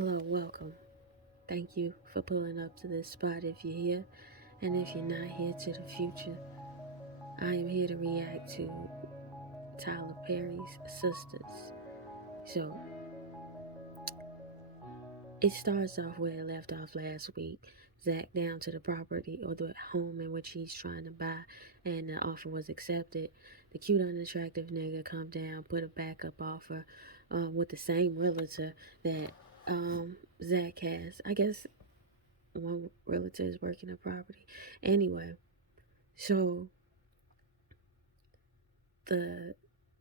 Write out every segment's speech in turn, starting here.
Hello, welcome. Thank you for pulling up to this spot if you're here. And if you're not here to the future, I am here to react to Tyler Perry's Sistas. So it starts off where it left off last week. Zach down to the property or the home in which he's trying to buy, and the offer was accepted. The cute, unattractive nigga come down, put a backup offer with the same realtor that Zach has. I guess one realtor is working the property. Anyway, so the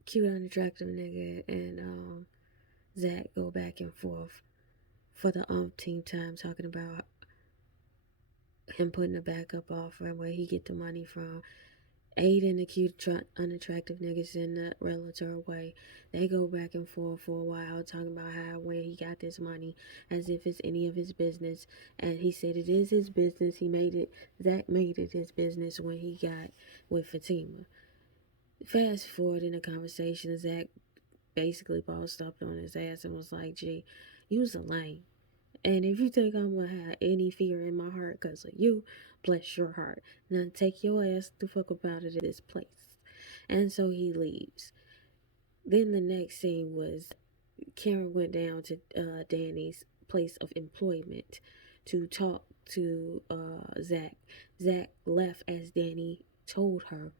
cute, unattractive nigga and Zach go back and forth for the umpteenth time talking about him putting a backup offer and where he get the money from. Aiden, the cute, unattractive niggas in the realtor away. They go back and forth for a while talking about how where he got this money as if it's any of his business. And he said it is his business. He made it, Zach made it his business when he got with Fatima. Fast forward in the conversation, Zach basically bossed up on his ass and was like, gee, you's a lame. And if you think I'm gonna have any fear in my heart because of you, bless your heart. Now take your ass the fuck up out of this place. And so he leaves. Then the next scene was Karen went down to Danny's place of employment to talk to Zach. Zach left as Danny told her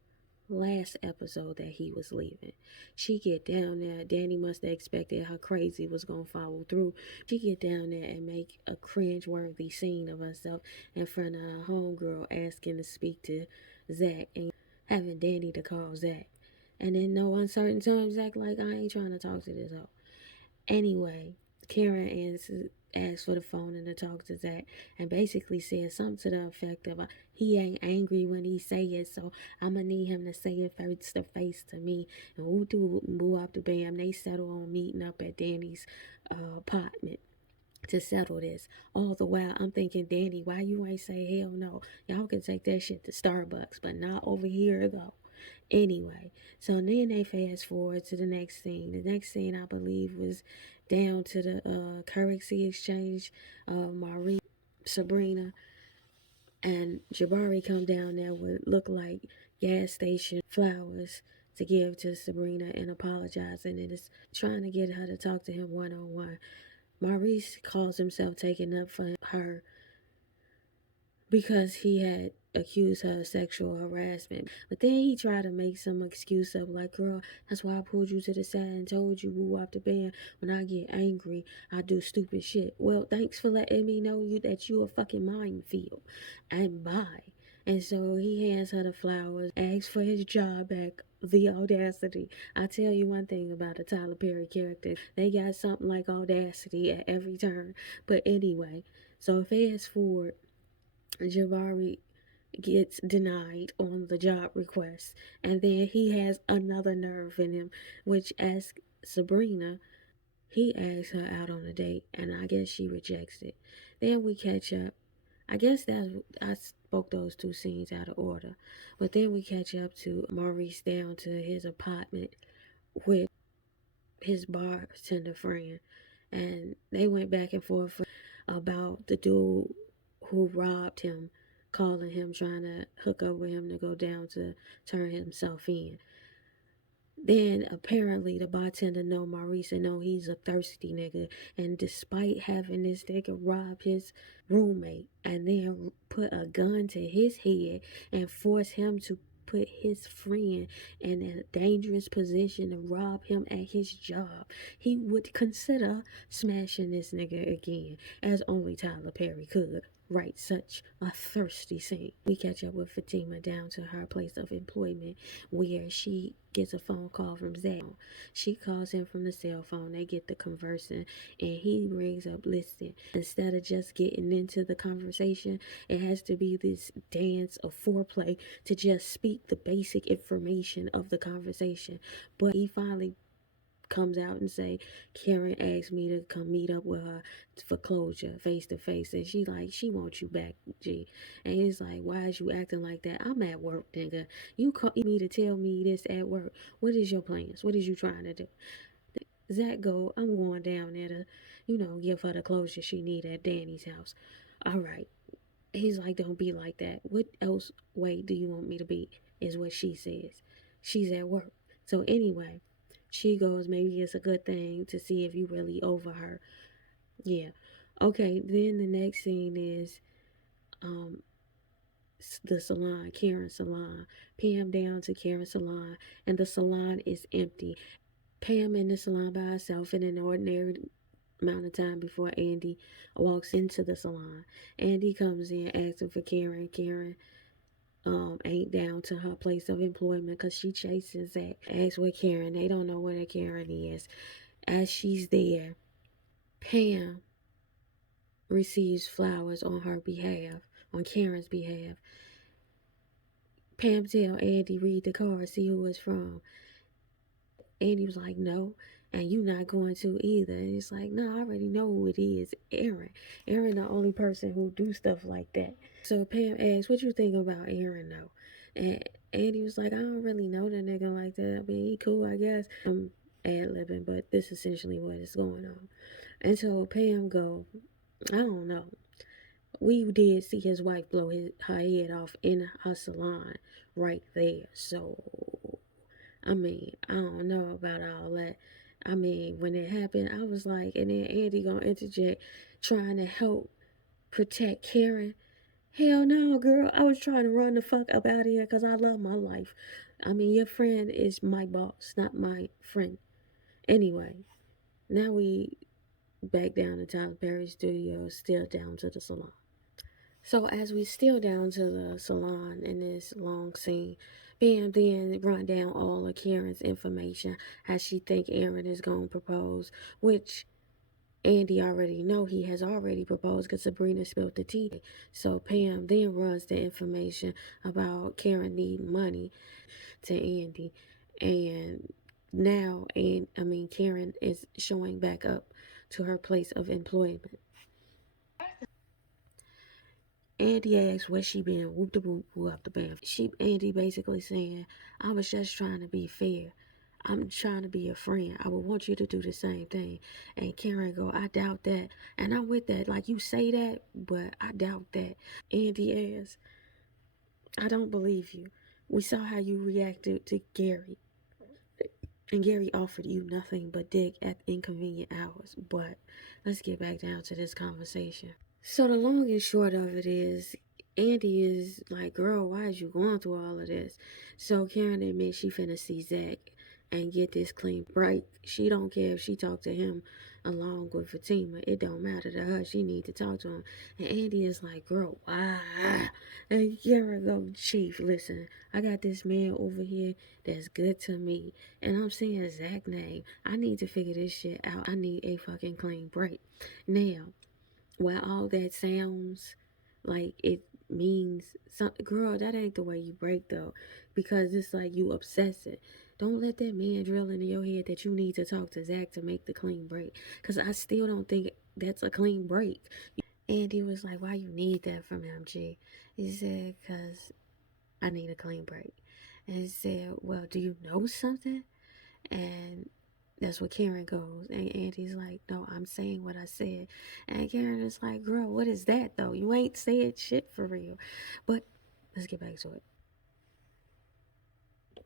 last episode that he was leaving. She get down there. Danny must have expected her crazy was gonna follow through. She get down there and make a cringe-worthy scene of herself in front of her homegirl asking to speak to Zach and having Danny to call Zach. And in no uncertain terms, Zach like, I ain't trying to talk to this hoe. Anyway, Karen asked for the phone and to talk to Zach and basically said something to the effect of, he ain't angry when he say it, so I'm gonna need him to say it face to face to me. And woo do boo up the bam. They settle on meeting up at Danny's apartment to settle this. All the while, I'm thinking, Danny, why you ain't say hell no? Y'all can take that shit to Starbucks, but not over here though. Anyway, so then they fast forward to the next scene. The next scene, I believe, was down to the currency exchange. Marie, Sabrina, and Jabari come down there with look like gas station flowers to give to Sabrina and apologizing and is trying to get her to talk to him one on one. Maurice calls himself taking up for her because he had accused her of sexual harassment. But then he tried to make some excuse up like, girl, that's why I pulled you to the side and told you woo up the band. When I get angry, I do stupid shit. Well, thanks for letting me know that you a fucking minefield. And bye. And so he hands her the flowers, asks for his job back. The audacity. I tell you one thing about the Tyler Perry character. They got something like audacity at every turn. But anyway, so fast forward, Jabari gets denied on the job request, and then he has another nerve in him, which asks Sabrina. He asks her out on a date, and I guess she rejects it. Then we catch up. I guess I spoke those two scenes out of order, but then we catch up to Maurice down to his apartment with his bartender friend, and they went back and forth about the dude who robbed him, calling him, trying to hook up with him to go down to turn himself in. Then apparently the bartender know Maurice and know he's a thirsty nigga, and despite having this nigga rob his roommate and then put a gun to his head and force him to put his friend in a dangerous position to rob him at his job, he would consider smashing this nigga again, as only Tyler Perry could write such a thirsty scene. We catch up with Fatima down to her place of employment where she gets a phone call from Zach. She calls him from the cell phone. They get to conversing and he brings up, listen, instead of just getting into the conversation, it has to be this dance of foreplay to just speak the basic information of the conversation. But he finally comes out and say, Karen asked me to come meet up with her for closure, face to face, and she wants you back, G. And he's like, why is you acting like that? I'm at work, nigga. You call me to tell me this at work. What is your plans? What is you trying to do? Zach go, I'm going down there to, give her the closure she need at Danny's house. All right. He's like, don't be like that. What else way do you want me to be? Is what she says. She's at work. So anyway, she goes, maybe it's a good thing to see if you really over her. Yeah. Okay, then the next scene is um the salon, Karen's salon. Pam down to Karen's salon, and the salon is empty. Pam in the salon by herself in an ordinary amount of time before Andy walks into the salon. Andy comes in asking for Karen. Karen ain't down to her place of employment because she chases Zach. Asks where Karen. They don't know where Karen is. As she's there, Pam receives flowers on her behalf, on Karen's behalf. Pam tell Andy read the card, see who it's from. Andy was like, no, and you not going to either. And it's like, no, I already know who it is, Aaron. Aaron the only person who do stuff like that. So Pam asked, what you think about Aaron though? And Andy was like, I don't really know the nigga like that. I mean, he cool, I guess. I'm ad-libbing, but this is essentially what is going on. And so Pam go, I don't know. We did see his wife blow her head off in her salon right there. So I mean, I don't know about all that. I mean, when it happened, I was like, and then Andy gonna interject, trying to help protect Karen. Hell no, girl. I was trying to run the fuck up out of here because I love my life. I mean, your friend is my boss, not my friend. Anyway, now we back down to Tyler Perry Studios, still down to the salon. So as we still down to the salon in this long scene, Pam then run down all of Karen's information, how she think Aaron is gonna propose, which Andy already know he has already proposed because Sabrina spilled the tea. So Pam then runs the information about Karen needing money to Andy, and now Karen is showing back up to her place of employment. Andy asked where she been, whoop the whoop, whoop up the band. Andy basically saying, I was just trying to be fair. I'm trying to be a friend. I would want you to do the same thing. And Karen go, I doubt that. And I'm with that. Like, you say that, but I doubt that. Andy asks, I don't believe you. We saw how you reacted to Gary. And Gary offered you nothing but dick at inconvenient hours. But let's get back down to this conversation. So the long and short of it is, Andy is like, girl, why is you going through all of this? So Karen admits she finna see Zach and get this clean break. She don't care if she talk to him along with Fatima. It don't matter to her. She need to talk to him. And Andy is like, girl, why? And Karen go, Chief, listen, I got this man over here that's good to me. And I'm saying Zach's name. I need to figure this shit out. I need a fucking clean break. Now, while all that sounds like it means something, girl, that ain't the way you break though, because it's like you obsessive. Don't let that man drill into your head that you need to talk to Zach to make the clean break, because I still don't think that's a clean break. And he was like, why you need that from him, G? He said, because I need a clean break. And he said, well, do you know something? And that's what Karen goes. And Andy's like, no, I'm saying what I said. And Karen is like, girl, what is that though? You ain't said shit for real. But let's get back to it.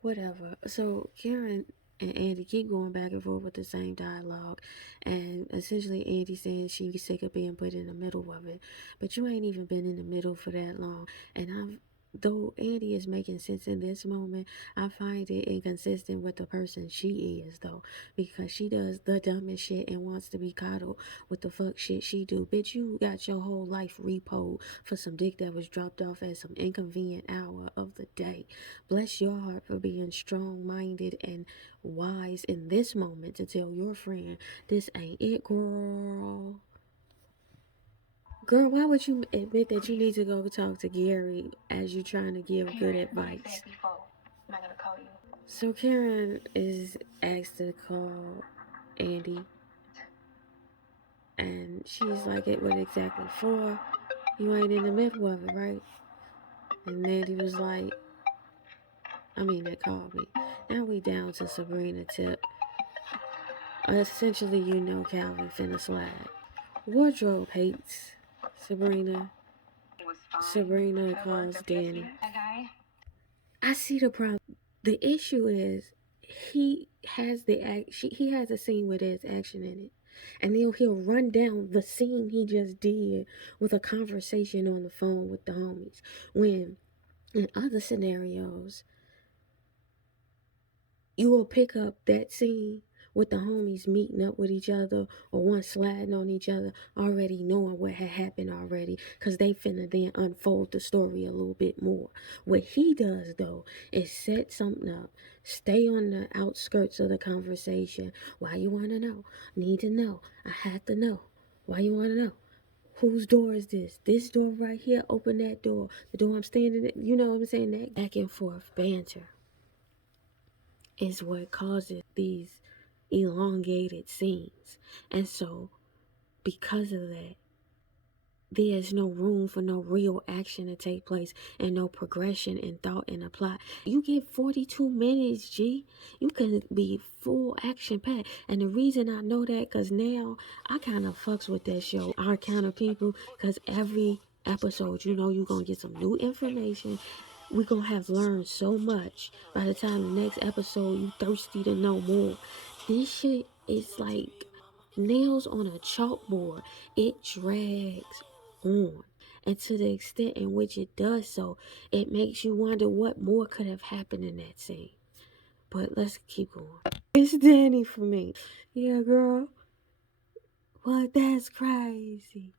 Whatever. So Karen and Andy keep going back and forth with the same dialogue. And essentially Andy saying she's sick of being put in the middle of it. But you ain't even been in the middle for that long. And though Andy is making sense in this moment, I find it inconsistent with the person she is, though, because she does the dumbest shit and wants to be coddled with the fuck shit she do. Bitch, you got your whole life repoed for some dick that was dropped off at some inconvenient hour of the day. Bless your heart for being strong-minded and wise in this moment to tell your friend, this ain't it, girl. Girl, why would you admit that you need to go talk to Gary as you trying to give good advice? So Karen is asked to call Andy, and she's like, "It what exactly for? You ain't in the middle of it, right?" And Andy was like, they called me. Now we down to Sabrina tip. Essentially, you know Calvin finna slide. Wardrobe hates Sabrina. Sabrina calls Danny. I see the problem. The issue is he has he has a scene where there's action in it, and then he'll run down the scene he just did with a conversation on the phone with the homies. When in other scenarios, you will pick up that scene with the homies meeting up with each other or one sliding on each other, already knowing what had happened already, because they finna then unfold the story a little bit more. What he does though is set something up, stay on the outskirts of the conversation. Why you wanna know? Need to know. I have to know. Why you wanna know? Whose door is this? This door right here. Open that door. The door I'm standing at. You know what I'm saying? That back and forth banter is what causes these elongated scenes. And so, because of that, there's no room for no real action to take place and no progression in thought and a plot. You get 42 minutes, G. You can be full action packed. And the reason I know that, because now I kind of fucks with that show, Our Kind of People, because every episode, you know, you're going to get some new information. We're going to have learned so much. By the time the next episode, you thirsty to know more. This shit is like nails on a chalkboard. It drags on. And to the extent in which it does so, it makes you wonder what more could have happened in that scene. But let's keep going. It's Danny for me. Yeah, girl. What? That's crazy.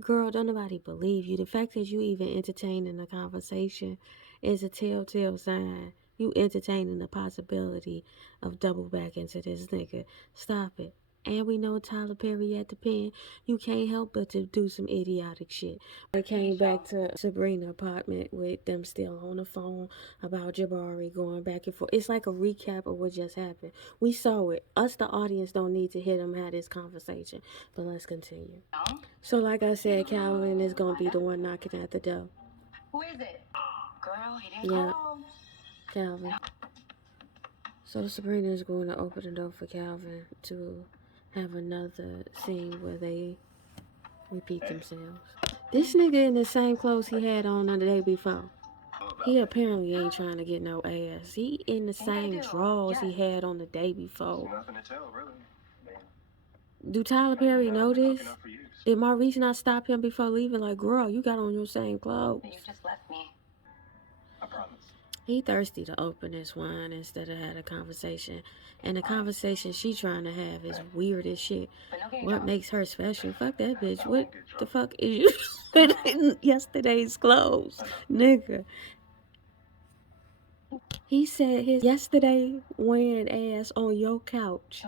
Girl, don't nobody believe you. The fact that you even entertaining the conversation is a telltale sign you entertaining the possibility of double back into this nigga. Stop it. And we know Tyler Perry at the pen. You can't help but to do some idiotic shit. I came back to Sabrina's apartment with them still on the phone about Jabari going back and forth. It's like a recap of what just happened. We saw it. Us, the audience, don't need to hear them have this conversation. But let's continue. So, like I said, Calvin is gonna be the one knocking at the door. Who is it? Girl, he didn't call. Calvin. So Sabrina is going to open the door for Calvin to have another scene where they repeat themselves. This nigga in the same clothes he had on the day before. He apparently ain't trying to get no ass. He in the same drawers he had on the day before. Do Tyler Perry know this? Did Maurice not stop him before leaving? Like, girl, you got on your same clothes. You just left me. I promise. He thirsty to open this wine instead of have a conversation. And the conversation she trying to have is weird as shit. What makes her special? Fuck that bitch. What the fuck is you doing in yesterday's clothes? Nigga. He said his yesterday wearing ass on your couch.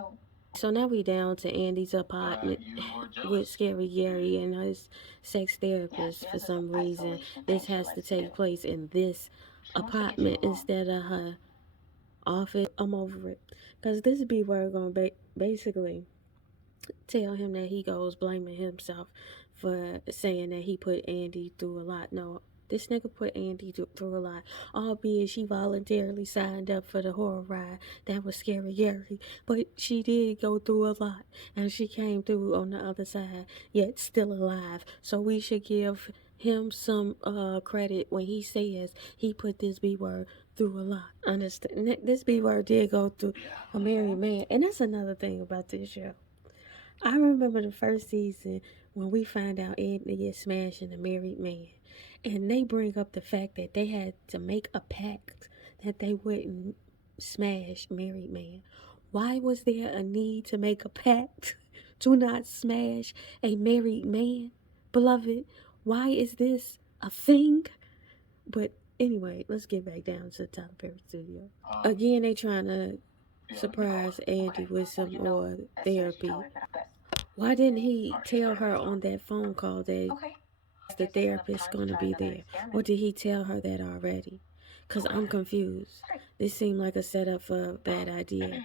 So now we down to Andy's apartment with Scary Gary and his sex therapist. For some reason, this has to take place in this apartment instead of her office. I'm over it. Because this B word gonna basically tell him that he goes blaming himself for saying that he put Andy through a lot. No, this nigga put Andy through a lot, albeit she voluntarily signed up for the horror ride. That was Scary Gary, but she did go through a lot, and she came through on the other side, yet still alive. So we should give him some credit when he says he put this B word through a lot. Understand? This B word did go through a married man, and that's another thing about this show. I remember the first season when we find out Anthony gets smashed in a married man. And they bring up the fact that they had to make a pact that they wouldn't smash married man. Why was there a need to make a pact to not smash a married man? Beloved, why is this a thing? But anyway, let's get back down to Tyler Perry Studio. Again, they trying to surprise Andy with some more therapy. Why didn't he tell her on that phone call that the therapist gonna be there? Or did he tell her that already? Because I'm confused. This seemed like a setup for a bad idea.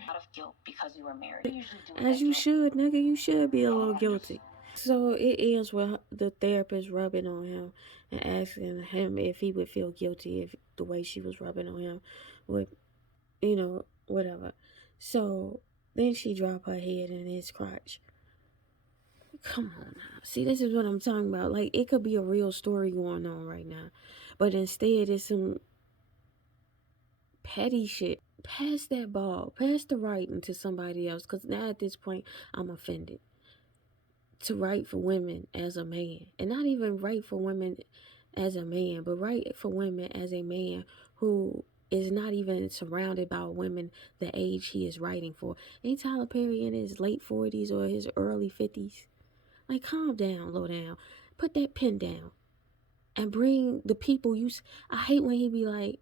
As you should, nigga. You should be a little guilty. So it ends with the therapist rubbing on him and asking him if he would feel guilty if the way she was rubbing on him would, whatever. So Then she drop her head in his crotch. Come on now. See, this is what I'm talking about. Like, it could be a real story going on right now. But instead, it's some petty shit. Pass that ball. Pass the writing to somebody else. Because now at this point, I'm offended. To write for women as a man. And not even write for women as a man, but write for women as a man who is not even surrounded by women the age he is writing for. Ain't Tyler Perry in his late 40s or his early 50s? Like, calm down, low down. Put that pen down. And bring the people you. I hate when he be like,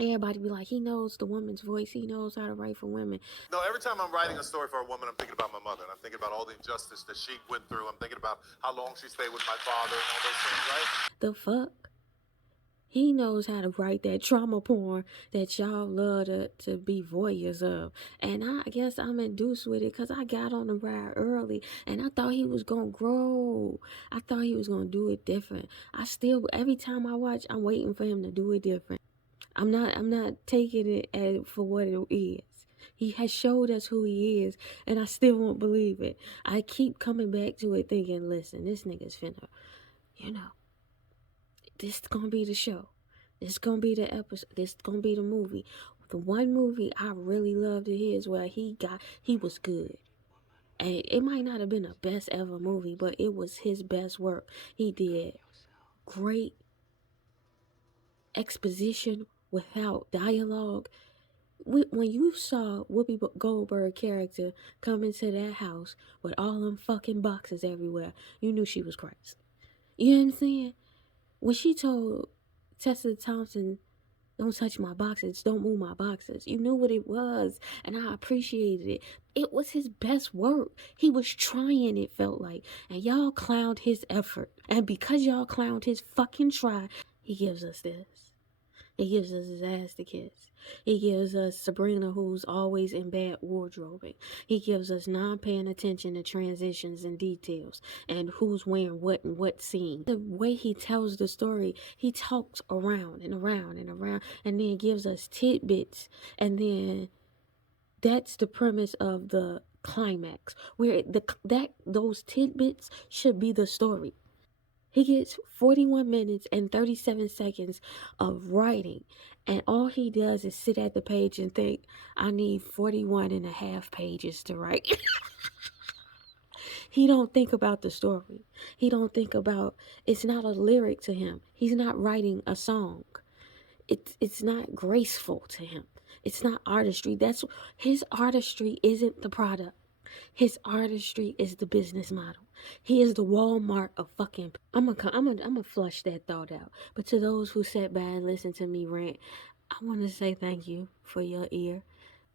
everybody be like, he knows the woman's voice. He knows how to write for women. No, every time I'm writing a story for a woman, I'm thinking about my mother. And I'm thinking about all the injustice that she went through. I'm thinking about how long she stayed with my father and all those things, right? The fuck? He knows how to write that trauma porn that y'all love to be voyeurs of. And I guess I'm induced with it because I got on the ride early and I thought he was going to grow. I thought he was going to do it different. Every time I watch, I'm waiting for him to do it different. I'm not taking it for what it is. He has showed us who he is, and I still won't believe it. I keep coming back to it thinking, listen, this nigga's finna, you know, this gonna be the show. This gonna be the episode. This gonna be the movie. The one movie I really loved of his where he was good. And it might not have been the best ever movie, but it was his best work. He did great exposition without dialogue. When you saw Whoopi Goldberg character come into that house with all them fucking boxes everywhere, you knew she was crazy. You know what I'm saying? When she told Tessa Thompson, don't touch my boxes, don't move my boxes, you knew what it was, and I appreciated it. It was his best work. He was trying, it felt like, and y'all clowned his effort. And because y'all clowned his fucking try, he gives us this. He gives us his ass to kiss. He gives us Sabrina, who's always in bad wardrobing. He gives us non-paying attention to transitions and details and who's wearing what and what scene. The way he tells the story, he talks around and around and around and then gives us tidbits. And then that's the premise of the climax, where those tidbits should be the story. He gets 41 minutes and 37 seconds of writing, and all he does is sit at the page and think, I need 41 and a half pages to write. He don't think about the story. He don't think about, it's not a lyric to him. He's not writing a song. It's not graceful to him. It's not artistry. His artistry isn't the product. His artistry is the business model. He is the Walmart of fucking. I'm gonna flush that thought out. But to those who sat by and listened to me rant, I want to say thank you for your ear,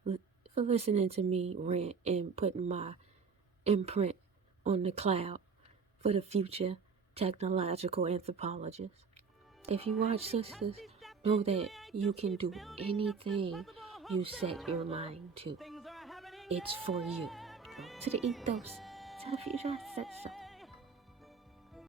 for listening to me rant and putting my imprint on the cloud for the future technological anthropologists. If you watch Sistas, know that you can do anything you set your mind to. It's for you. To the ethos, to the future, I said so.